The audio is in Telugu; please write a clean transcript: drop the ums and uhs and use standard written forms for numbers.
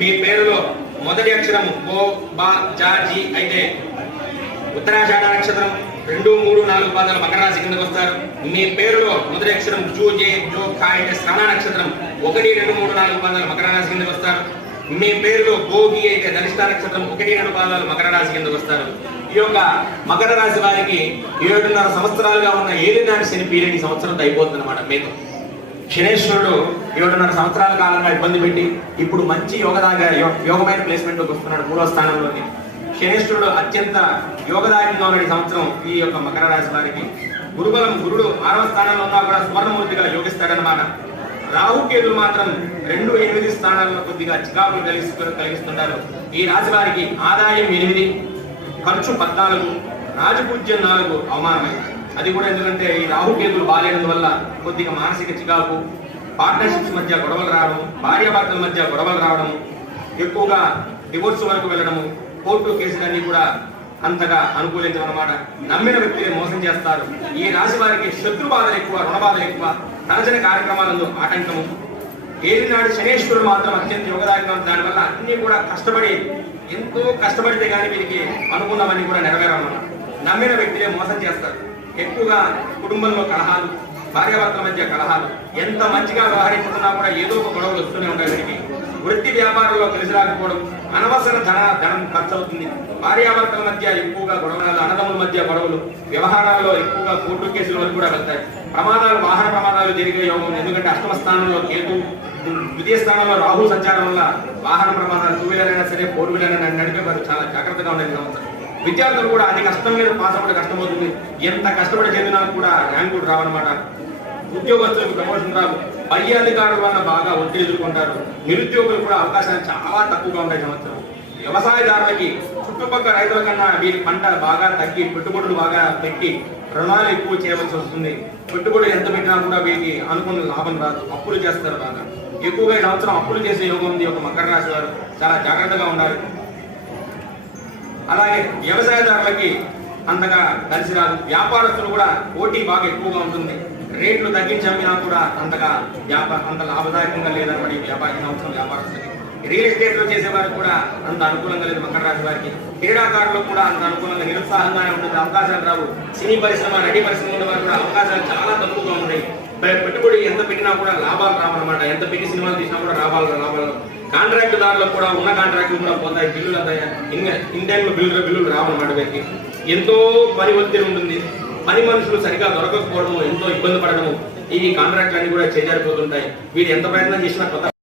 మీ పేరులో మొదటి అక్షరం ఓ బా జా జీ అయితే ఉత్తరాషాఢ నక్షత్రం 2, 3, 4 పాదాలు మకర రాశి కిందకు వస్తారు. మీ పేరులో మొదటి అక్షరం జూ జే జో ఖా అయితే శ్రవణ నక్షత్రం 1, 2, 3, 4 పాదాలు మకర రాశి కిందకు వస్తారు. మీ పేరులో గోగి అయితే ధనిష్ట నక్షత్రం 1, 2 పాదాలు మకర రాశి కిందకు వస్తారు. ఈ యొక్క మకర రాశి వారికి 7.5 సంవత్సరాలుగా ఉన్న ఏలినాటి శని పీరియడ్ ఈ సంవత్సరం అయిపోతుంది అన్నమాట. మీకు శనేశ్వరుడు 7.5 సంవత్సరాల కాలంగా ఇబ్బంది పెట్టి ఇప్పుడు మంచి యోగమైన ప్లేస్మెంట్లోకి వస్తున్నాడు 3వ స్థానంలోకి. శనేశ్వరుడు అత్యంత యోగదాయకంగా ఉన్న ఈ సంవత్సరం ఈ యొక్క మకర రాశి వారికి. గురుడు 6వ స్థానంలో ఉన్నా కూడా సువర్ణమూర్తిగా యోగిస్తాడనమాట. రాహుకేతులు మాత్రం 2, 8 స్థానాల్లో కొద్దిగా చికాకులు కలిగిస్తుంటారు. ఈ రాశి వారికి ఆదాయం 8, ఖర్చు 14, రాజపూజ్యం 4, అవమానమే. అది కూడా ఎందుకంటే ఈ రాహుకేతులు బాలేనందువల్ల కొద్దిగా మానసిక చికాకు, పార్ట్నర్షిప్స్ మధ్య గొడవలు రావడం, భార్యాభర్తల మధ్య గొడవలు రావడం, ఎక్కువగా డివోర్స్ వరకు వెళ్ళడము, కోర్టు కేసులన్నీ కూడా అంతగా అనుకూలించమన్నమాట. నమ్మిన వ్యక్తిని మోసం చేస్తారు. ఈ రాశి వారికి శత్రు బాధలు ఎక్కువ, రుణ బాధలు ఎక్కువ, తనజన కార్యక్రమాలందు ఆటంకము. ఏలినాడు శనేశ్వరుడు మాత్రం అత్యంత యోగదాయకంగా ఉంది. దానివల్ల అన్ని కూడా ఎంతో కష్టపడితే కానీ వీరికి అనుకున్నవన్నీ కూడా నెరవేరన్నమాట. నమ్మిన వ్యక్తిని మోసం చేస్తారు. ఎక్కువగా కుటుంబంలో కలహాలు, భార్యాభర్తల మధ్య కలహాలు, ఎంత మంచిగా వ్యవహరించుకున్నా కూడా ఏదో ఒక గొడవలు వస్తూనే ఉంటాయి వీరికి. వృత్తి వ్యాపారంలో కలిసి రాకపోవడం, అనవసర ధనం ఖర్చు అవుతుంది. భార్యాభర్తల మధ్య ఎక్కువగా గొడవలు, అన్నదమ్ముల మధ్య గొడవలు, వ్యవహారాల్లో ఎక్కువగా కోర్టు కేసుల వరకు కూడా వెళ్తాయి. ప్రమాదాలు, వాహన ప్రమాదాలు జరిగే యోగం. ఎందుకంటే అష్టమ స్థానంలో కేతు, ద్వితీయ స్థానంలో రాహు సంచారం వల్ల వాహన ప్రమాదాలు 2 వీలర్ అయినా సరే 4 వీలర్ అయినా నడిపే వారు చాలా జాగ్రత్తగా ఉండేది సంవత్సరం. విద్యార్థులు కూడా అతి కష్టం మీద పాస్ అవ్వడం కష్టమవుతుంది. ఎంత కష్టపడి చదివినా కూడా ర్యాంకులు రావన్నమాట. ఉద్యోగస్తులకు ప్రమోషన్ రావు. పై అధికారుల వల్ల బాగా ఒత్తిడి ఎదుర్కొంటారు. నిరుద్యోగులు కూడా అవకాశాలు చాలా తక్కువగా ఉంటాయి సంవత్సరం. వ్యవసాయదారులకి చుట్టుపక్కల రైతుల కన్నా వీరి పంట బాగా తగ్గి పెట్టుబడులు బాగా పెట్టి రుణాలు ఎక్కువ చేయవలసి వస్తుంది. పెట్టుబడి ఎంత పెట్టినా కూడా వీరికి అనుకున్న లాభం రాదు. అప్పులు చేస్తారు బాగా. ఎక్కువగా ఈ సంవత్సరం అప్పులు చేసే యోగం ఉంది. ఒక మకర రాశి వారు చాలా జాగ్రత్తగా ఉండాలి. అలాగే వ్యవసాయదారులకి అంతగా కలిసి రాదు. వ్యాపారస్తులు కూడా పోటీ బాగా ఎక్కువగా ఉంటుంది. రేట్లు తగ్గించి అమ్మినా కూడా అంత లాభదాయకంగా లేదన్నమాట ఈ సంవత్సరం వ్యాపారస్తులకి. రియల్ ఎస్టేట్ లో చేసేవారికి కూడా అంత అనుకూలంగా లేదు మకర రాశి వారికి. క్రీడాకారులకు కూడా అంత అనుకూలంగా నిరుత్సాహంగానే ఉంటుంది. అవకాశాలు రావు. సినీ పరిశ్రమ, నడి పరిశ్రమ ఉన్న వారు కూడా అవకాశాలు చాలా తక్కువగా ఉన్నాయి. పెట్టుబడి ఎంత పెట్టినా కూడా లాభాలు రావన్నమాట. ఎంత పెట్టి సినిమాలు తీసినా కూడా లాభాలు. కాంట్రాక్ట్ దారులకు కూడా ఉన్న కాంట్రాక్ట్లు కూడా పోతాయి. బిల్లులు ఇండియన్ బిల్లులు రావన్నమాట. వీరికి ఎంతో పని ఒత్తిడి ఉంటుంది. పని మనుషులు సరిగా దొరకకపోవడము, ఎంతో ఇబ్బంది పడడము, ఈ కాంట్రాక్ట్లు అన్ని కూడా చేజారిపోతుంటాయి. వీరు ఎంత ప్రయత్నం చేసినా కొత్త